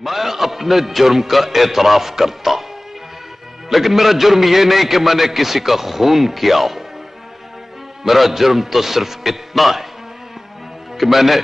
मैं अपने जुर्म का एतराफ करता हूं, लेकिन मेरा जुर्म यह नहीं कि मैंने किसी का खून किया हो। मेरा जुर्म तो सिर्फ इतना है कि मैंने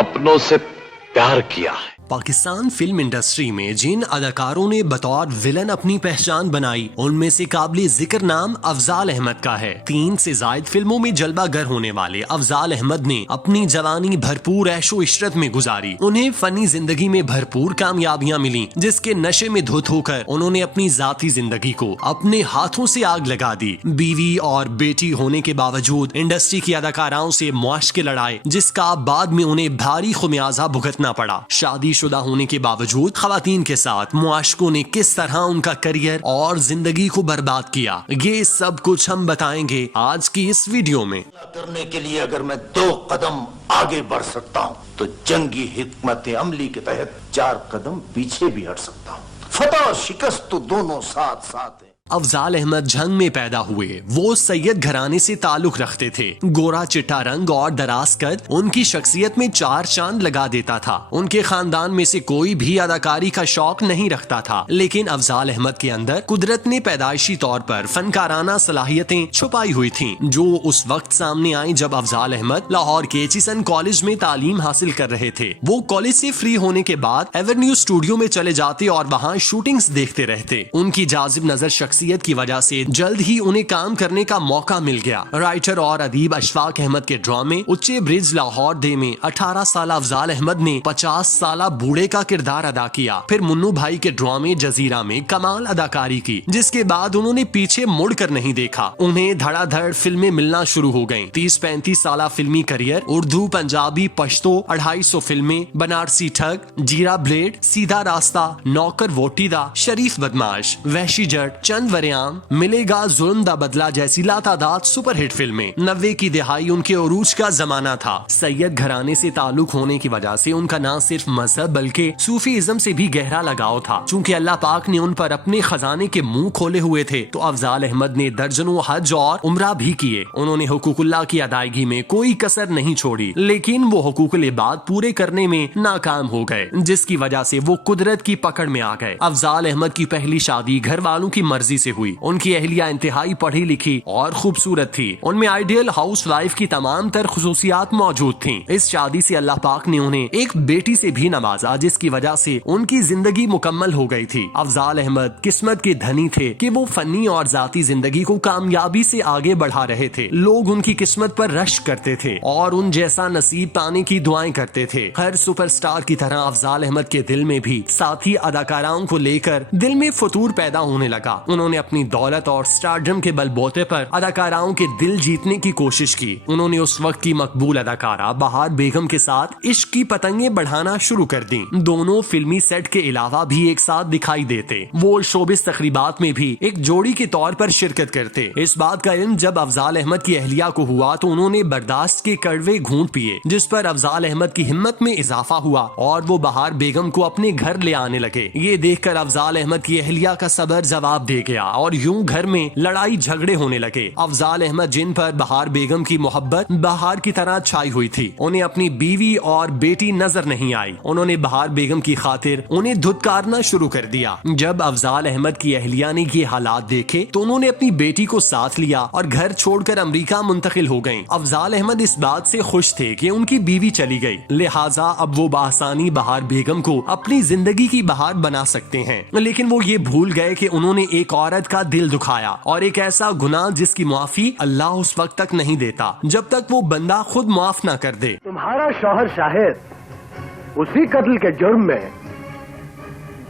अपनों से प्यार किया है। पाकिस्तान फिल्म इंडस्ट्री में जिन अदाकारों ने बतौर विलन अपनी पहचान बनाई, उनमें से काबिल जिक्र नाम अफजाल अहमद का है। 3 से ज्यादा फिल्मों में जलवागर होने वाले अफजाल अहमद ने अपनी जवानी भरपूर ऐशो इशरत में गुजारी। उन्हें फनी जिंदगी में भरपूर कामयाबियां मिली, जिसके नशे में धुत होकर उन्होंने अपनी जाती जिंदगी को अपने हाथों से आग लगा दी। बीवी और बेटी होने के बावजूद इंडस्ट्री की अदाकाराओं से मुआशके लड़ाए, जिसका बाद में उन्हें भारी खुमियाजा भुगतना पड़ा। शादीशुदा होने के बावजूद खवातीन के साथ मुआशकों ने किस तरह उनका करियर और जिंदगी को बर्बाद किया, ये सब कुछ हम बताएंगे आज की इस वीडियो में। करने के लिए अगर मैं 2 कदम आगे बढ़ सकता हूँ तो जंगी हिकमत अमली के तहत 4 कदम पीछे भी हट सकता हूँ। फतह और शिकस्त तो दोनों साथ साथ है। अफजाल अहमद झंग में पैदा हुए। वो सैयद घराने से ताल्लुक रखते थे। गोरा चिट्टा रंग और दराज कद उनकी शख्सियत में 4 चांद लगा देता था। उनके खानदान में से कोई भी अदाकारी का शौक नहीं रखता था, लेकिन अफजाल अहमद के अंदर कुदरत ने पैदाइशी तौर पर फनकाराना सलाहियतें छुपाई हुई थीं, जो उस वक्त सामने आई जब अफजाल अहमद लाहौर के एचिसन कॉलेज में तालीम हासिल कर रहे थे। वो कॉलेज से फ्री होने के बाद एवेन्यू स्टूडियो में चले जाते और वहाँ शूटिंग्स देखते रहते। उनकी जाजिब नजर शख्सियत की वजह से जल्द ही उन्हें काम करने का मौका मिल गया। राइटर और अदीब अशफाक अहमद के ड्रामे उच्चे ब्रिज लाहौर दे में 18 साल अफजाल अहमद ने 50 साल बूढ़े का किरदार अदा किया। फिर मुन्नू भाई के ड्रामे जजीरा में कमाल अदाकारी की, जिसके बाद उन्होंने पीछे मुड़कर नहीं देखा। उन्हें धड़ाधड़ फिल्में मिलना शुरू हो गयी। 30-35 साल फिल्मी करियर, उर्दू, पंजाबी, पश्तो, 250 फिल्में, बनारसी ठग, जीरा ब्लेड, सीधा रास्ता, नौकर वोटीदा, शरीफ बदमाश, वहशी जट, चंद वरियाम, मिलेगा जुल्म दा बदला जैसी लातादाद सुपरहिट फिल्में। 90 की दिहाई उनके उरूज का जमाना था। सैयद घराने से ताल्लुक होने की वजह से उनका न सिर्फ मजहब बल्कि सूफीइज्म से भी गहरा लगाव था। चूंकि अल्लाह पाक ने उन पर अपने खजाने के मुंह खोले हुए थे, तो अफजाल अहमद ने दर्जनों हज और उम्रा भी किए। उन्होंने हुकूकुल्लाह की अदायगी में कोई कसर नहीं छोड़ी, लेकिन वो हुकूकुल इबाद पूरे करने में नाकाम हो गए, जिसकी वजह से वो कुदरत की पकड़ में आ गए। अफजाल अहमद की पहली शादी घर वालों की मर्जी से हुई। उनकी अहलिया इंतहाई पढ़ी लिखी और खूबसूरत थी। उनमें आइडियल हाउस वाइफ की तमाम तर खुसूसियात मौजूद थीं। इस शादी से अल्लाह पाक ने उन्हें एक बेटी से भी नवाजा, जिसकी वजह से उनकी जिंदगी मुकम्मल हो गई थी। अफजाल अहमद किस्मत के धनी थे कि वो फनी और जाती जिंदगी को कामयाबी से आगे बढ़ा रहे थे। लोग उनकी किस्मत पर रश करते थे और उन जैसा नसीब पाने की दुआएं करते थे। हर सुपरस्टार की तरह अफजाल अहमद के दिल में भी साथी अदाकाराओं को लेकर दिल में फतूर पैदा होने लगा। उन्होंने अपनी दौलत और स्टारडम के बलबूते पर अदाकाराओं के दिल जीतने की कोशिश की। उन्होंने उस वक्त की मकबूल अदाकारा बहार बेगम के साथ इश्क की पतंगे बढ़ाना शुरू कर दी। दोनों फिल्मी सेट के अलावा भी एक साथ दिखाई देते। वो शोबिस तकरीबात में भी एक जोड़ी के तौर पर शिरकत करते। इस बात का इल्म जब अफजाल अहमद की अहलिया को हुआ तो उन्होंने बर्दाश्त के कड़वे घूंट पिए, जिस पर अफजाल अहमद की हिम्मत में इजाफा हुआ और वो बहार बेगम को अपने घर ले आने लगे। ये देखकर अफजाल अहमद की अहलिया का सबर जवाब दे गया और यूं घर में लड़ाई झगड़े होने लगे। अफजाल अहमद, जिन पर बहार बेगम की मोहब्बत बहार की तरह छाई हुई थी, उन्हें अपनी बीवी और बेटी नजर नहीं आई। उन्होंने बहार बेगम की खातिर उन्हें धुतकारना शुरू कर दिया। जब अफजाल अहमद की अहलिया ने ये हालात देखे तो उन्होंने अपनी बेटी को साथ लिया और घर छोड़कर अमेरिका मुंतकिल हो गयी। अफजाल अहमद इस बात से खुश थे कि उनकी बीवी चली गई, लिहाजा अब वो बासानी बहार बेगम को अपनी जिंदगी की बहार बना सकते हैं। लेकिन वो ये भूल गए कि उन्होंने एक औरत का दिल दुखाया और एक ऐसा गुनाह जिसकी माफी अल्लाह उस वक्त तक नहीं देता जब तक वो बंदा खुद माफ ना कर दे। तुम्हारा शौहर शाहिद उसी कत्ल के जुर्म में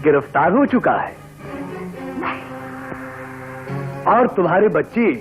गिरफ्तार हो चुका है और तुम्हारी बच्ची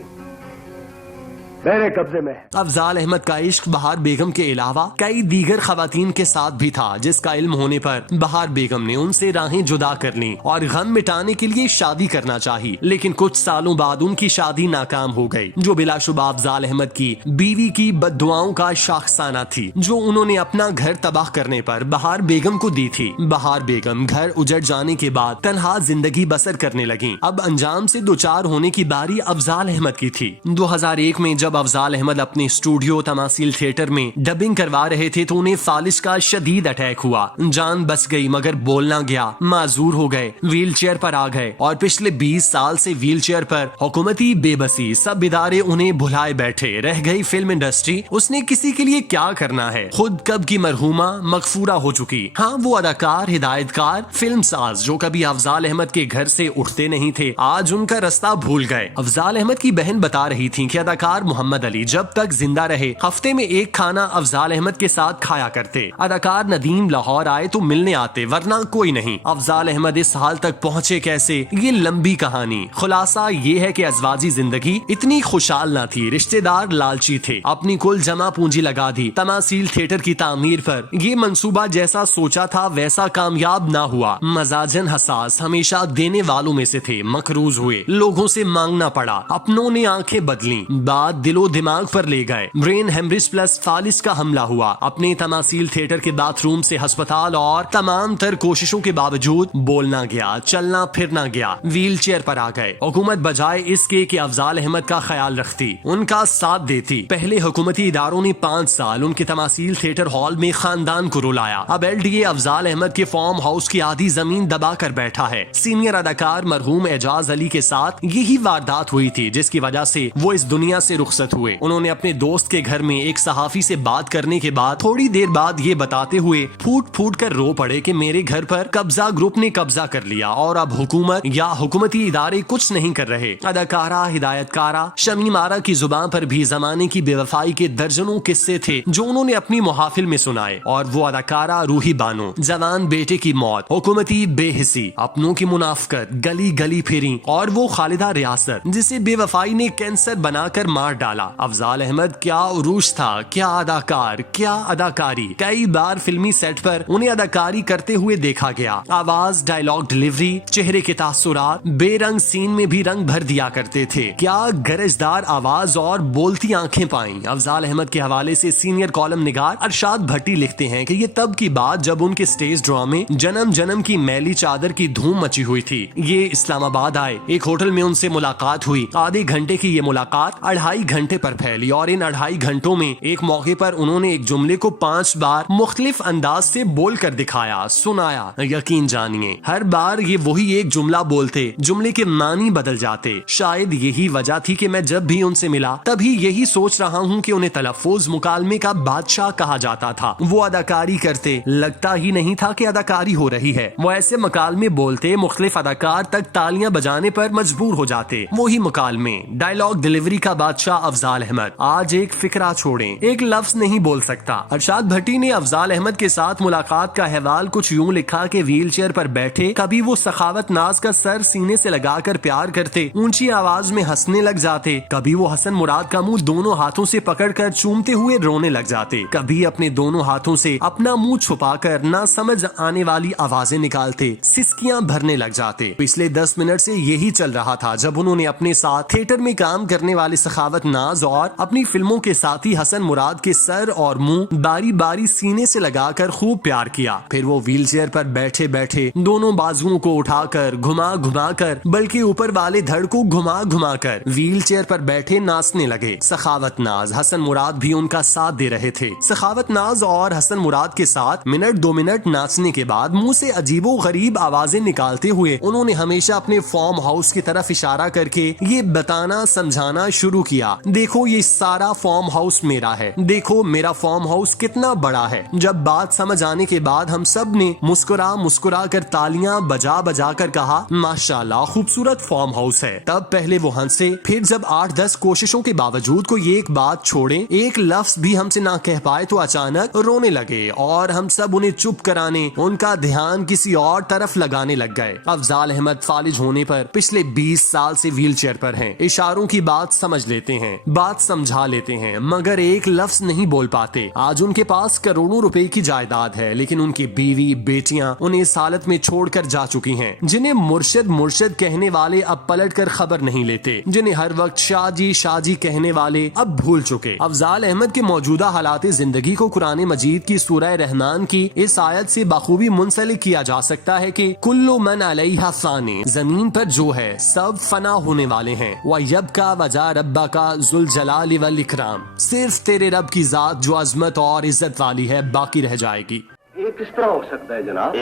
मेरे कब्जे में है। अफजाल अहमद का इश्क बहार बेगम के अलावा कई दीगर खवातीन के साथ भी था, जिसका इल्म होने पर बहार बेगम ने उनसे राहें जुदा कर ली और गम मिटाने के लिए शादी करना चाही। लेकिन कुछ सालों बाद उनकी शादी नाकाम हो गई, जो बिलाशुबा अफजाल अहमद की बीवी की बद्दुआओं का शाखसाना थी, जो उन्होंने अपना घर तबाह करने पर बहार बेगम को दी थी। बहार बेगम घर उजड़ जाने के बाद तन्हा जिंदगी बसर करने लगी। अब अंजाम से दो चार होने की बारी अफजाल अहमद की थी। 2001 में जब जब अफजाल अहमद अपने स्टूडियो तमासील थिएटर में डबिंग करवा रहे थे तो उन्हें फालिज का शदीद अटैक हुआ। जान बच गई मगर बोलना गया, माजूर हो गए, व्हील चेयर पर आ गए और पिछले 20 साल से व्हील चेयर पर हुकूमती बेबसी, सब इदारे उन्हें भुलाए बैठे, रह गई फिल्म इंडस्ट्री। उसने किसी के लिए क्या करना है, खुद कब की मरहूमा मगफूरा हो चुकी। हाँ, वो अदाकार, हिदायतकार, फिल्म साज जो कभी अफजाल अहमद के घर से उठते नहीं थे, आज उनका रास्ता भूल गए। अफजाल अहमद की बहन बता रही थी कि अदाकार मोहम्मद अली जब तक जिंदा रहे हफ्ते में एक खाना अफजाल अहमद के साथ खाया करते। अदाकार नदीम लाहौर आए तो मिलने आते, वरना कोई नहीं। अफजाल अहमद इस हाल तक पहुँचे कैसे, ये लंबी कहानी। खुलासा ये है कि अज़वाजी जिंदगी इतनी खुशहाल न थी, रिश्तेदार लालची थे, अपनी कुल जमा पूंजी लगा दी तमासील थिएटर की तामीर पर। ये मंसूबा जैसा सोचा था वैसा कामयाब ना हुआ। मजाजन हसास, हमेशा देने वालों में से थे, मकरूज हुए, लोगों से मांगना पड़ा, अपनों ने आंखें बदली, बात दिलो दिमाग पर ले गए। ब्रेन हेमरेज प्लस फालिज का हमला हुआ। अपने तमासील थिएटर के बाथरूम से अस्पताल और तमाम तर कोशिशों के बावजूद बोलना गया, चलना फिरना गया, व्हील चेयर पर आ गए। हुकूमत बजाय इसके कि अफजाल अहमद का ख्याल रखती, उनका साथ देती। पहले हुकूमती इदारों ने 5 साल उनके तमासील थिएटर हॉल में खानदान को रुलाया। अब LDA अफजाल अहमद के फार्म हाउस की आधी जमीन दबा कर बैठा है। सीनियर अदाकार मरहूम एजाज अली के साथ यही वारदात हुई थी जिसकी वजह से वो इस दुनिया से रुखसत हुए। उन्होंने अपने दोस्त के घर में एक सहाफी से बात करने के बाद थोड़ी देर बाद ये बताते हुए फूट फूट कर रो पड़े कि मेरे घर पर कब्जा ग्रुप ने कब्जा कर लिया और अब हुकूमत या हुकूमती इदारे कुछ नहीं कर रहे। अदाकारा, हिदायतकारा शमीम आरा की जुबान पर भी जमाने की बेवफाई के दर्जनों किस्से थे जो उन्होंने अपनी मुहाफिल में सुनाए। और वो अदाकारा रूही बानो, जवान बेटे की मौत, हुकूमती बेहिसी, अपनों की मुनाफकत, गली गली फिरी, और वो खालिदा रियासत जिसे बेवफाई ने कैंसर बनाकर मार डाला। अफजाल अहमद क्या उरूज था, क्या अदाकार, क्या अदाकारी। कई बार फिल्मी सेट पर उन्हें अदाकारी करते हुए देखा गया। आवाज, डायलॉग डिलीवरी, चेहरे के तासुरात, बेरंग सीन में भी रंग भर दिया करते थे। क्या गरजदार आवाज और बोलती आंखें पाई। अफजाल अहमद के हवाले से सीनियर कॉलम निगार अरशाद भट्टी लिखते हैं कि ये तब की बात जब उनके स्टेज ड्रामे जन्म जन्म की मैली चादर की धूम मची हुई थी। ये इस्लामाबाद आए, एक होटल में उनसे मुलाकात हुई। आधे घंटे की ये मुलाकात 2.5 घंटे पर फैली और इन 2.5 घंटों में एक मौके पर उन्होंने एक जुमले को 5 बार मुख्तलिफ अंदाज से बोल कर दिखाया, सुनाया। यकीन जानिए हर बार ये वही एक जुमला बोलते, जुमले के मानी बदल जाते। शायद यही वजह थी कि मैं जब भी उनसे मिला तभी यही सोच रहा हूँ कि उन्हें तलफ्फुज मुकालमे का बादशाह कहा जाता था। वो अदाकारी करते, लगता ही नहीं था कि अदाकारी हो रही है। वो ऐसे मुकालमे बोलते, मुख्तलिफ अदाकार तक तालियां बजाने पर मजबूर हो जाते। वही मुकालमे, डायलॉग डिलीवरी का बादशाह अफजाल अहमद। आज एक फिक्रा छोड़ें, एक लफ्ज नहीं बोल सकता। अरशाद भट्टी ने अफजाल अहमद के साथ मुलाकात का अहवाल कुछ यूं लिखा कि व्हील चेयर पर बैठे कभी वो सखावत नाज का सर सीने से लगाकर प्यार करते, ऊंची आवाज में हंसने लग जाते, कभी वो हसन मुराद का मुंह दोनों हाथों से पकड़कर चूमते हुए रोने लग जाते, कभी अपने दोनों हाथों से अपना मुंह छुपाकर ना समझ आने वाली आवाजें निकालते, सिसकियां भरने लग जाते। पिछले 10 मिनट से यही चल रहा था जब उन्होंने अपने साथ थिएटर में काम करने वाले सखावत नाज और अपनी फिल्मों के साथी हसन मुराद के सर और मुंह बारी बारी सीने से लगाकर खूब प्यार किया। फिर वो व्हील चेयर पर बैठे बैठे दोनों बाजुओं को उठाकर घुमा घुमा कर, बल्कि ऊपर वाले धड़ को घुमा घुमा कर व्हील चेयर पर बैठे नाचने लगे। सखावत नाज, हसन मुराद भी उनका साथ दे रहे थे। सखावत नाज और हसन मुराद के साथ मिनट 2 मिनट नाचने के बाद मुंह से अजीबो गरीब आवाजें निकालते हुए उन्होंने हमेशा अपने फार्म हाउस की तरफ इशारा करके ये बताना समझाना शुरू किया, देखो ये सारा फार्म हाउस मेरा है, देखो मेरा फार्म हाउस कितना बड़ा है। जब बात समझ आने के बाद हम सब ने मुस्कुरा मुस्कुरा कर तालियां बजा बजा कर कहा, माशाल्लाह खूबसूरत फार्म हाउस है। तब पहले वो हंसे, फिर जब 8-10 कोशिशों के बावजूद कोई एक बात छोड़े, एक लफ्ज भी हमसे ना कह पाए तो अचानक रोने लगे और हम सब उन्हें चुप कराने, उनका ध्यान किसी और तरफ लगाने लग गए। अफजाल अहमद फालिज होने पर पिछले 20 साल से व्हील चेयर पर हैं। इशारों की बात समझ लेते हैं, बात समझा लेते हैं, मगर एक लफ्ज नहीं बोल पाते। आज उनके पास करोड़ों रुपए की जायदाद है, लेकिन उनकी बीवी बेटियां उन्हें इस हालत में छोड़कर जा चुकी हैं, जिन्हें मुर्शिद मुर्शिद कहने वाले अब पलट कर खबर नहीं लेते, जिन्हें हर वक्त शाजी शाजी कहने वाले अब भूल चुके। अफजाल अहमद के मौजूदा हालात जिंदगी को कुरान मजीद की सूरह रहमान की इस आयत से बखूबी मुंसलिक किया जा सकता है कि कुल्लु मन अलैहा फानी, जमीन पर जो है सब फना होने वाले हैं। व यबका वजा रब्बका जुल जलाली वल इकराम, सिर्फ तेरे रब की जात जो अजमत और इज्जत वाली है बाकी रह जाएगी। ये किस तरह हो सकता है जनाब?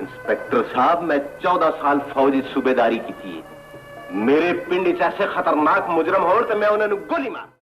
इंस्पेक्टर साहब, मैं 14 साल फौजी सूबेदारी की थी। मेरे पिंड ऐसे खतरनाक मुजरम हो तो मैं उन्हें गोली मार